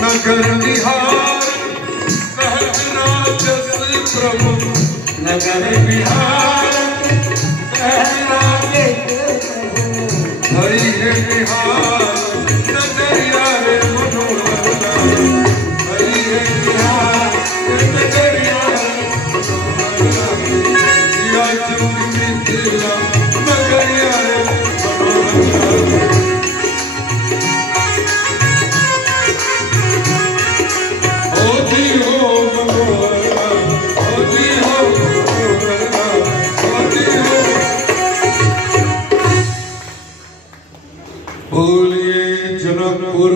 नगर बिहार कहना जस प्रभु नगर बिहार कहना हरि है बिहार नगरिया रे मनोहरा हरि है बिहार नगरिया या चुनी मिथिला नगरिया रे मनोहरा बोलिए जनकपुर